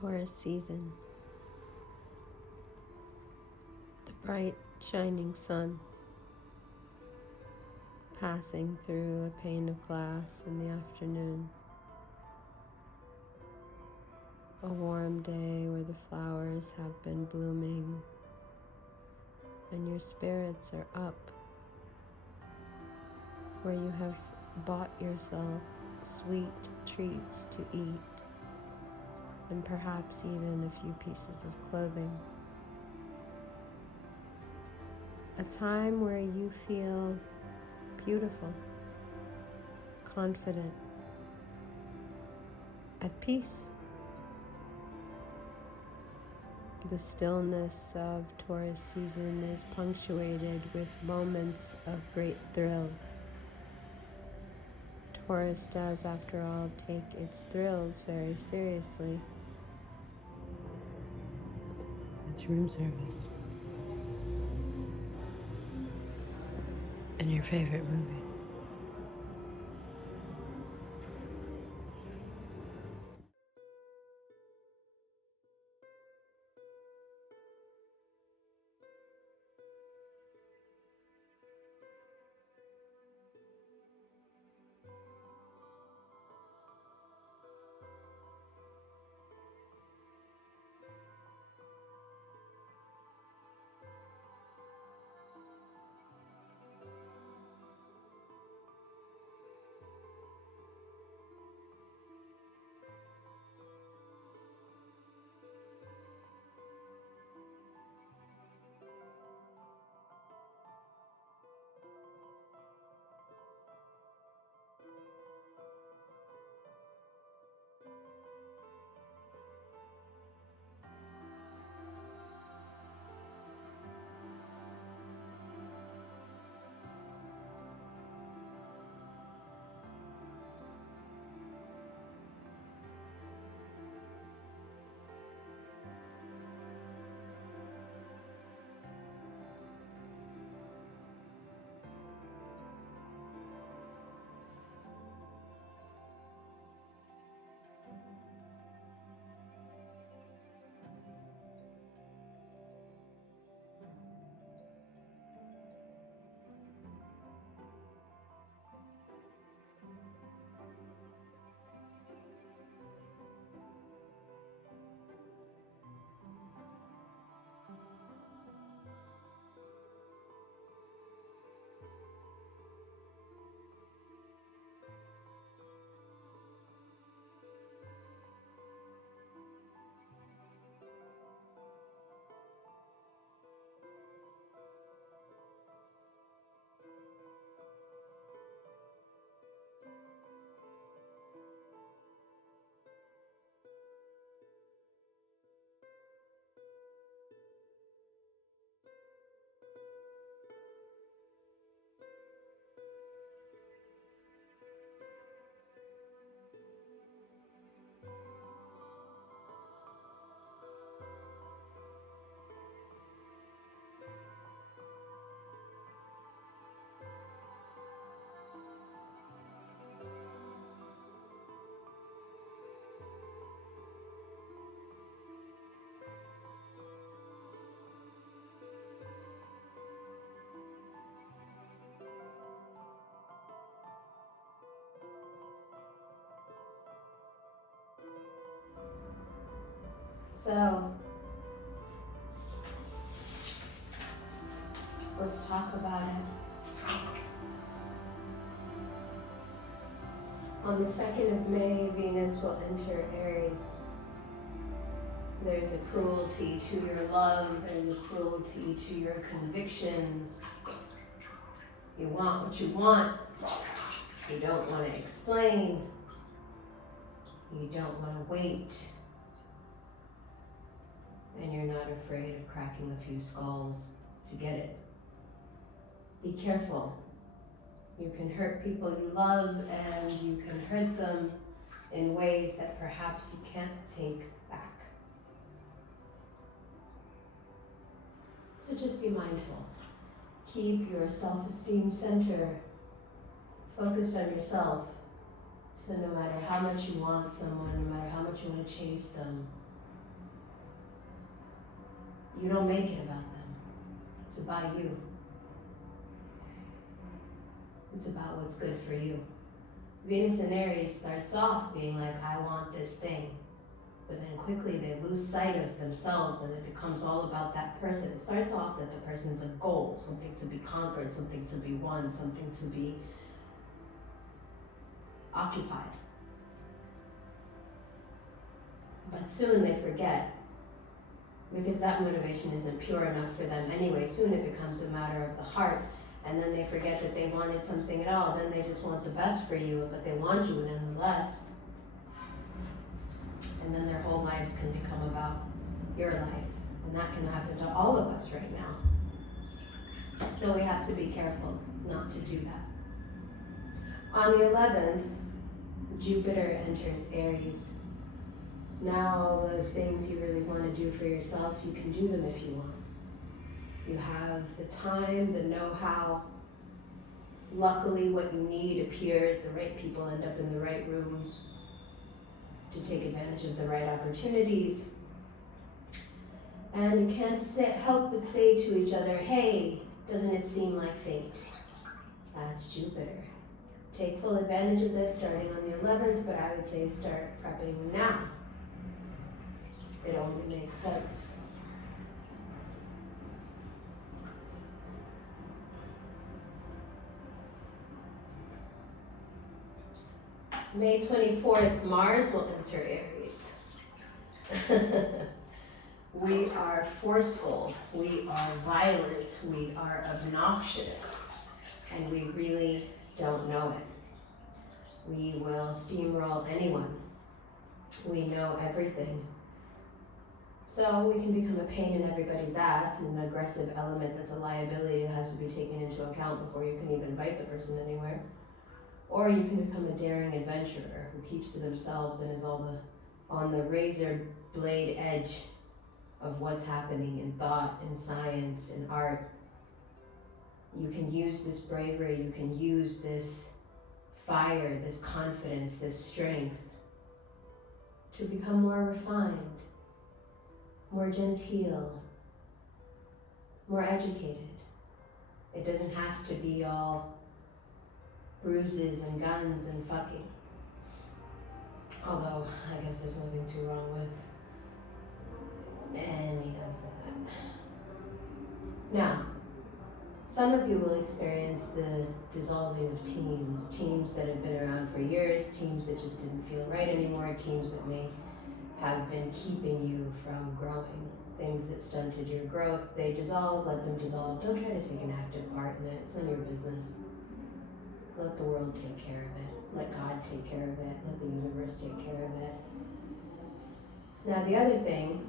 Taurus season. The bright, shining sun passing through a pane of glass in the afternoon. A warm day where the flowers have been blooming and your spirits are up, where you have bought yourself sweet treats to eat and perhaps even a few pieces of clothing. A time where you feel beautiful, confident, at peace. The stillness of Taurus season is punctuated with moments of great thrill. Taurus does, after all, take its thrills very seriously. It's room service. And your favorite movie. So, let's talk about it. On the 2nd of May, Venus will enter Aries. There's a cruelty to your love and a cruelty to your convictions. You want what you want. You don't want to explain. You don't want to wait. And you're not afraid of cracking a few skulls to get it. Be careful. You can hurt people you love, and you can hurt them in ways that perhaps you can't take back. So just be mindful. Keep your self-esteem center focused on yourself. So no matter how much you want someone, no matter how much you want to chase them, You don't make it about them. It's about you. It's about what's good for you. Venus in Aries starts off being like, I want this thing. But then quickly they lose sight of themselves and it becomes all about that person. It starts off that the person's a goal, something to be conquered, something to be won, something to be occupied. But soon they forget, because that motivation isn't pure enough for them anyway. Soon it becomes a matter of the heart, and then they forget that they wanted something at all. Then they just want the best for you, but they want you nonetheless. And then their whole lives can become about your life. And that can happen to all of us right now. So we have to be careful not to do that. On the 11th, Jupiter enters Aries. Now all those things you really want to do for yourself, you can do them if you want. You have the time, the know-how. Luckily, what you need appears. The right people end up in the right rooms to take advantage of the right opportunities. And you can't help but say to each other, hey, doesn't it seem like fate? That's Jupiter. Take full advantage of this starting on the 11th, but I would say start prepping now. It only makes sense. May 24th, Mars will enter Aries. We are forceful, we are violent, we are obnoxious, and we really don't know it. We will steamroll anyone. We know everything. So we can become a pain in everybody's ass, an aggressive element that's a liability that has to be taken into account before you can even invite the person anywhere. Or you can become a daring adventurer who keeps to themselves and is on the razor blade edge of what's happening in thought, in science, in art. You can use this bravery, you can use this fire, this confidence, this strength to become more refined, more genteel, more educated. It doesn't have to be all bruises and guns and fucking. Although, I guess there's nothing too wrong with any of that. Now, some of you will experience the dissolving of teams that have been around for years, teams that just didn't feel right anymore, teams that may have been keeping you from growing, things that stunted your growth. They dissolve, let them dissolve. Don't try to take an active part in it, it's none of your business. Let the world take care of it. Let God take care of it. Let the universe take care of it. Now the other thing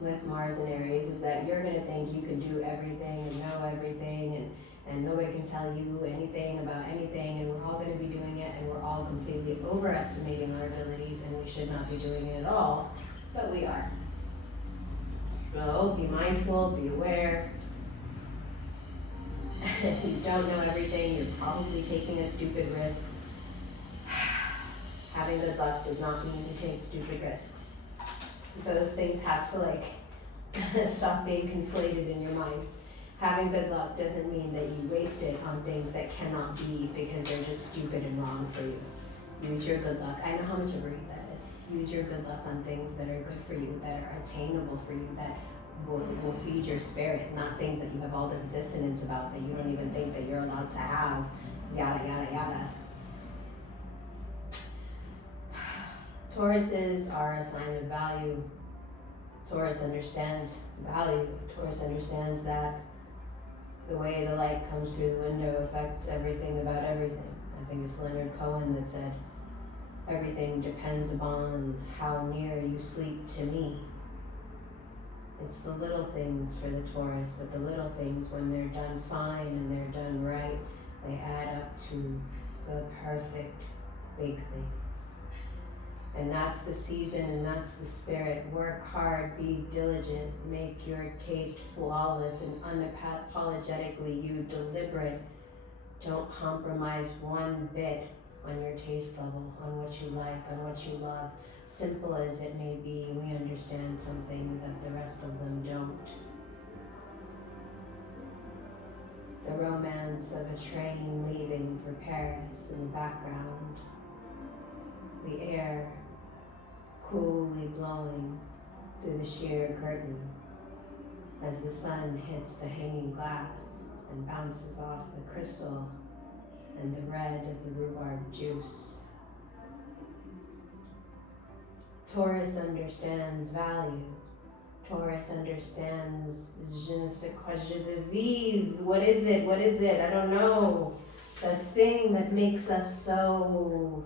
with Mars and Aries is that you're going to think you can do everything and know everything and nobody can tell you anything about anything and we're all going to be doing it and we're all completely overestimating our abilities and we should not be doing it at all, but we are. So be mindful, be aware. If you don't know everything, you're probably taking a stupid risk. Having good luck does not mean you take stupid risks. Those things have to stop being conflated in your mind. Having good luck doesn't mean that you waste it on things that cannot be because they're just stupid and wrong for you. Use your good luck. I know how much of a read that is. Use your good luck on things that are good for you, that are attainable for you, that will feed your spirit, not things that you have all this dissonance about that you don't even think that you're allowed to have, yada, yada, yada. Tauruses are a sign of value. Taurus understands value. Taurus understands that the way the light comes through the window affects everything about everything. I think it's Leonard Cohen that said, everything depends upon how near you sleep to me. It's the little things for the Taurus, but the little things, when they're done fine and they're done right, they add up to the perfect big things. And that's the season and that's the spirit. Work hard, be diligent, make your taste flawless and unapologetically you, deliberate. Don't compromise one bit on your taste level, on what you like, on what you love. Simple as it may be, we understand something that the rest of them don't. the romance of a train leaving for Paris in the background. The air coolly blowing through the sheer curtain as the sun hits the hanging glass and bounces off the crystal and the red of the rhubarb juice. Taurus understands value. Taurus understands je ne sais quoi, je de vivre. What is it? What is it? I don't know. That thing that makes us so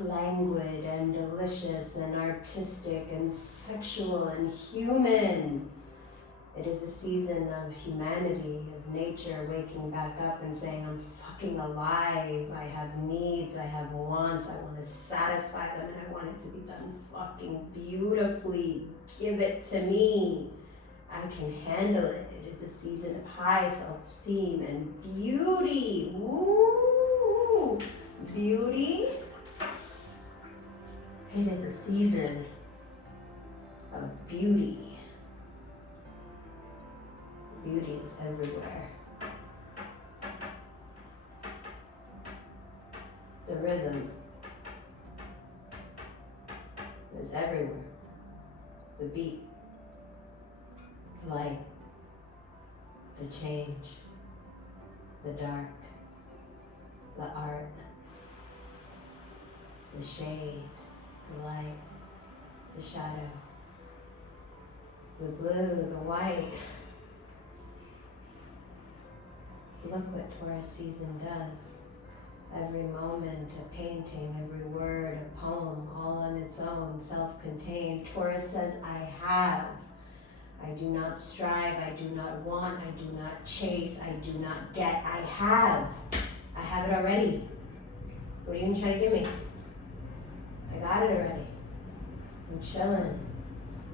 languid and delicious and artistic and sexual and human. It is a season of humanity, of nature waking back up and saying, I'm fucking alive. I have needs, I have wants, I want to satisfy them, and I want it to be done fucking beautifully. Give it to me. I can handle it. It is a season of high self-esteem and beauty. Woo! Beauty. It is a season of beauty. Beauty is everywhere. The rhythm is everywhere. The beat, the light, the change, the dark, the art, the shade, the light, the shadow, the blue, the white. Look what Taurus season does. Every moment, a painting, every word, a poem, all on its own, self-contained. Taurus says, I have. I do not strive, I do not want, I do not chase, I do not get. I have. I have it already. What are you gonna try to give me? I got it already. I'm chilling.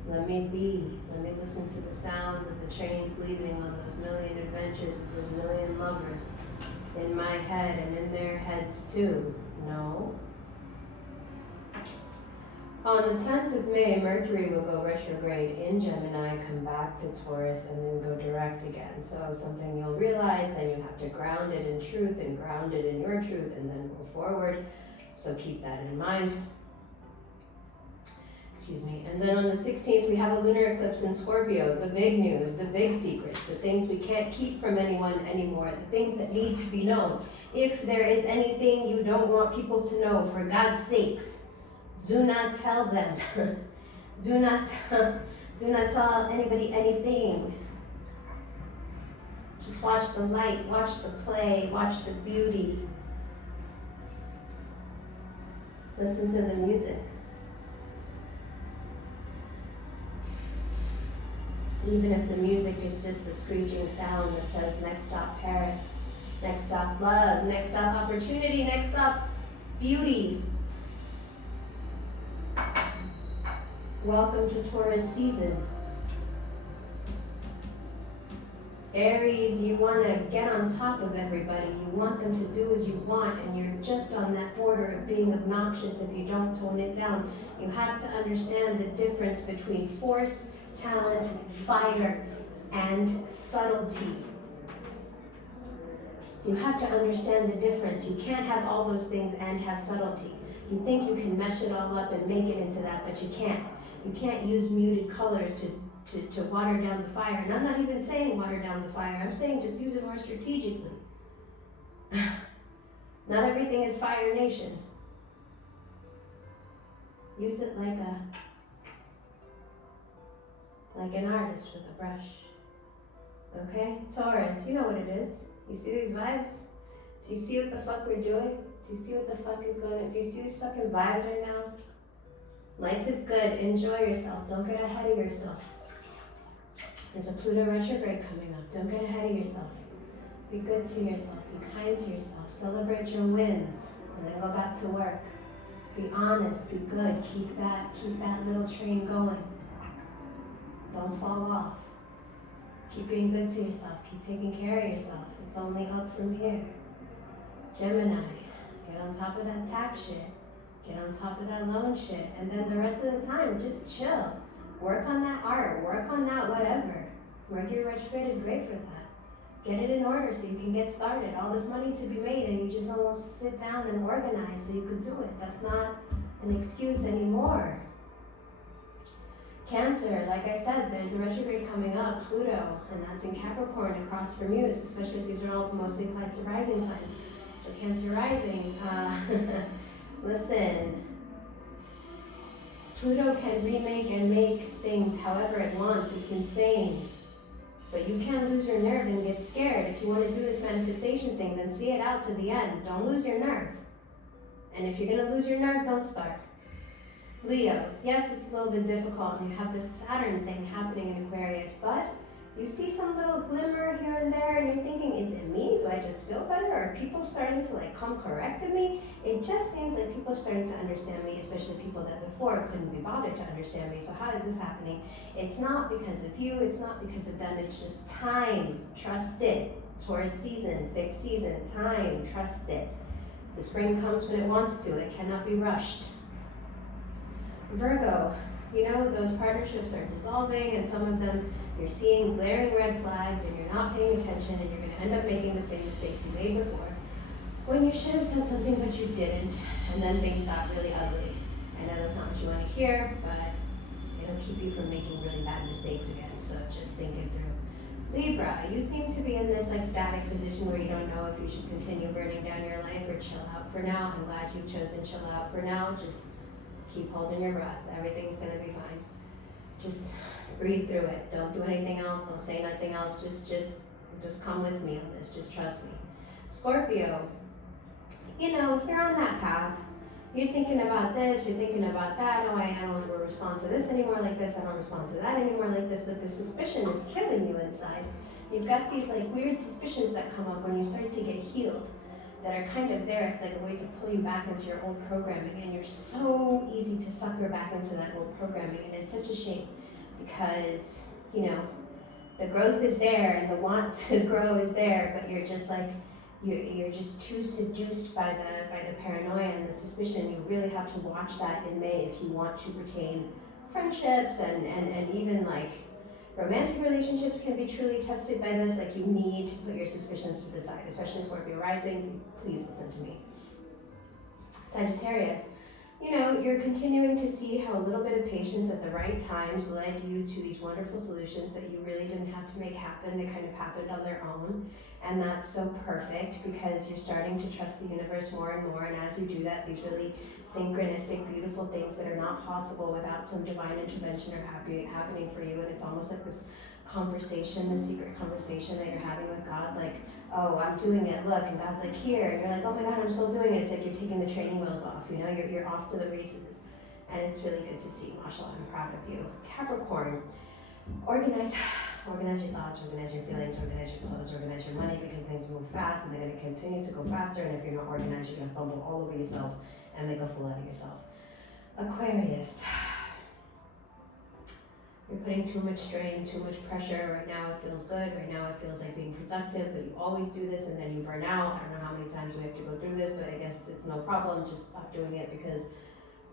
Let me be. Let me listen to the sounds of the trains leaving on those million adventures with those million lovers in my head and in their heads too. No. On the 10th of May, Mercury will go retrograde in Gemini, come back to Taurus, and then go direct again. So something you'll realize, then you have to ground it in truth and ground it in your truth and then go forward. So keep that in mind. Excuse me. And then on the 16th, we have a lunar eclipse in Scorpio. The big news, the big secrets, the things we can't keep from anyone anymore, the things that need to be known. If there is anything you don't want people to know, for God's sakes, do not tell them. do not tell anybody anything. Just watch the light, watch the play, watch the beauty. Listen to the music. Even if the music is just a screeching sound that says, next stop Paris, next stop love, next stop opportunity, next stop beauty. Welcome to Taurus season. Aries, you want to get on top of everybody. You want them to do as you want, and you're just on that border of being obnoxious if you don't tone it down. You have to understand the difference between force, talent, fire, and subtlety. You have to understand the difference. You can't have all those things and have subtlety. You think you can mesh it all up and make it into that, but you can't. You can't use muted colors to water down the fire. And I'm not even saying water down the fire. I'm saying just use it more strategically. Not everything is Fire Nation. Use it like an artist with a brush. Okay? Taurus, you know what it is. You see these vibes? Do you see what the fuck we're doing? Do you see what the fuck is going on? Do you see these fucking vibes right now? Life is good. Enjoy yourself. Don't get ahead of yourself. There's a Pluto retrograde coming up. Don't get ahead of yourself. Be good to yourself. Be kind to yourself. Celebrate your wins. And then go back to work. Be honest. Be good. Keep that little train going. Don't fall off. Keep being good to yourself. Keep taking care of yourself. It's only up from here. Gemini, get on top of that tax shit. Get on top of that loan shit. And then the rest of the time, just chill. Work on that art. Work on that whatever. Mercury retrograde is great for that. Get it in order so you can get started. All this money to be made and you just don't sit down and organize so you could do it. That's not an excuse anymore. Cancer, like I said, there's a retrograde coming up, Pluto, and that's in Capricorn across from you, so especially if these are all mostly applies to rising signs. So Cancer rising, listen, Pluto can remake and make things however it wants. It's insane. But you can't lose your nerve and get scared. If you want to do this manifestation thing, then see it out to the end. Don't lose your nerve. And if you're going to lose your nerve, don't start. Leo, yes, it's a little bit difficult. And you have this Saturn thing happening in Aquarius, but you see some little glimmer here and there, and you're thinking, is it me? Do I just feel better? Are people starting to come correct to me? It just seems like people are starting to understand me, especially people that before couldn't be bothered to understand me. So how is this happening? It's not because of you, it's not because of them, it's just time. Trust it. Taurus season, fixed season, time, trust it. The spring comes when it wants to, it cannot be rushed. Virgo, those partnerships are dissolving, and some of them you're seeing glaring red flags and you're not paying attention, and you're going to end up making the same mistakes you made before when you should have said something but you didn't, and then things got really ugly. I know that's not what you want to hear, but it'll keep you from making really bad mistakes again, so just think it through. Libra, you seem to be in this static position where you don't know if you should continue burning down your life or chill out for now. I'm glad you've chosen chill out for now. Just keep holding your breath. Everything's gonna be fine. Just breathe through it. Don't do anything else. Don't say nothing else. Just come with me on this. Just trust me. Scorpio, you're on that path. You're thinking about this, you're thinking about that. Oh, I don't ever respond to this anymore like this. I don't respond to that anymore like this. But the suspicion is killing you inside. You've got these weird suspicions that come up when you start to get healed, that are kind of there. It's like a way to pull you back into your old programming, and you're so easy to sucker back into that old programming, and it's such a shame because the growth is there and the want to grow is there, but you're just you're just too seduced by the paranoia and the suspicion. You really have to watch that in May if you want to retain friendships and even romantic relationships can be truly tested by this. You need to put your suspicions to the side, especially Scorpio rising. Please listen to me. Sagittarius, you're continuing to see how a little bit of patience at the right times led you to these wonderful solutions that you really didn't have to make happen. They kind of happened on their own. And that's so perfect because you're starting to trust the universe more and more. And as you do that, these really synchronistic, beautiful things that are not possible without some divine intervention are happening for you. And it's almost like this conversation, this secret conversation that you're having with God, oh, I'm doing it, look, and God's here, and you're like, oh my God, I'm still doing it. It's like you're taking the training wheels off, you're off to the races. And it's really good to see, mashallah, I'm proud of you. Capricorn, organize your thoughts, organize your feelings, organize your clothes, organize your money, because things move fast and they're gonna continue to go faster, and if you're not organized, you're gonna fumble all over yourself and make a fool out of yourself. Aquarius, you're putting too much strain, too much pressure. Right now it feels good. Right now it feels like being productive, but you always do this and then you burn out. I don't know how many times we have to go through this, but I guess it's no problem. Just stop doing it, because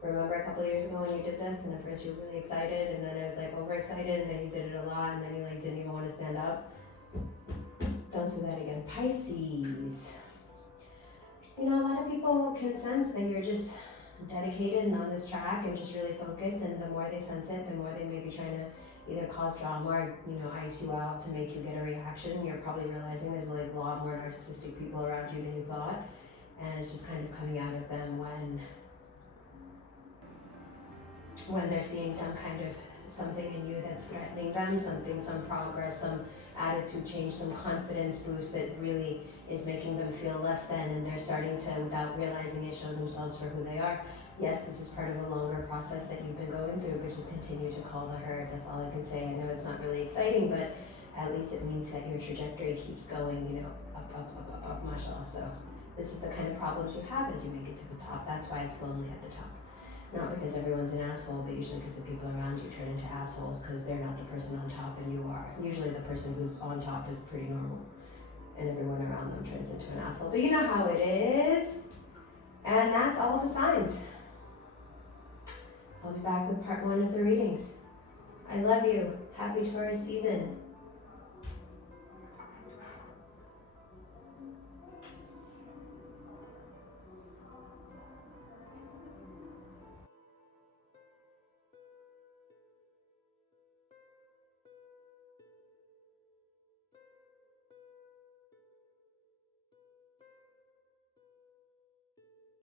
remember a couple of years ago when you did this and at first you were really excited and then it was overexcited and then you did it a lot and then you didn't even want to stand up. Don't do that again. Pisces. A lot of people can sense that you're just dedicated and on this track and just really focused, and the more they sense it, the more they may be trying to either cause drama or ice you out to make you get a reaction. You're probably realizing there's a lot more narcissistic people around you than you thought, and it's just kind of coming out of them when they're seeing some kind of something in you that's threatening them, some progress, some attitude change, some confidence boost that really is making them feel less than, and they're starting to, without realizing it, show themselves for who they are. Yes, this is part of a longer process that you've been going through, but just continue to call the herd. That's all I can say. I know it's not really exciting, but at least it means that your trajectory keeps going, up, mashallah. So this is the kind of problems you have as you make it to the top. That's why it's lonely at the top. Not because everyone's an asshole, but usually because the people around you turn into assholes because they're not the person on top and you are. Usually the person who's on top is pretty normal, and everyone around them turns into an asshole. But you know how it is. And that's all the signs. I'll be back with part 1 of the readings. I love you. Happy Taurus season.